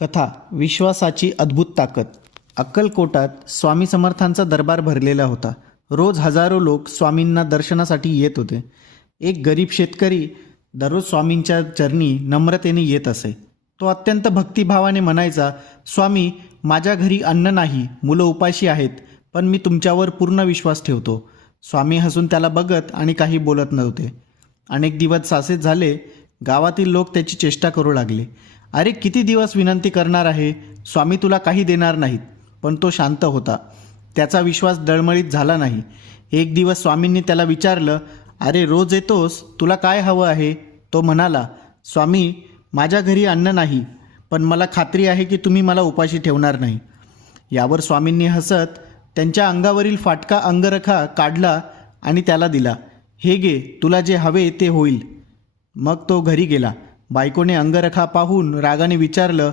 कथा विश्वासाची अद्भुत ताकद. अक्कलकोटात स्वामी समर्थांचा दरबार भरलेला होता. रोज हजारो लोक स्वामींना दर्शनासाठी येत होते. एक गरीब शेतकरी दररोज स्वामींच्या चरणी नम्रतेने येत असे. तो अत्यंत भक्तिभावाने म्हणायचा, स्वामी, माझ्या घरी अन्न नाही, मुलं उपाशी आहेत, पण मी तुमच्यावर पूर्ण विश्वास ठेवतो. स्वामी हसून त्याला बघत आणि काही बोलत नव्हते. अनेक दिवस असेच झाले. गावातील लोक त्याची चेष्टा करू लागले. अरे, किती दिवस विनंती करणार आहे, स्वामी तुला काही देणार नाहीत. पण तो शांत होता. त्याचा विश्वास डळमळीत झाला नाही. एक दिवस स्वामींनी त्याला विचारलं, अरे, रोज येतोस, तुला काय हवं आहे? तो म्हणाला, स्वामी, माझ्या घरी अन्न नाही, पण मला खात्री आहे की तुम्ही मला उपाशी ठेवणार नाही. यावर स्वामींनी हसत त्यांच्या अंगावरील फाटका अंगरखा काढला आणि त्याला दिला. हे घे, तुला जे हवे ते होईल. मग तो घरी गेला. बायकोने अंगरखा पाहून रागाने विचारलं,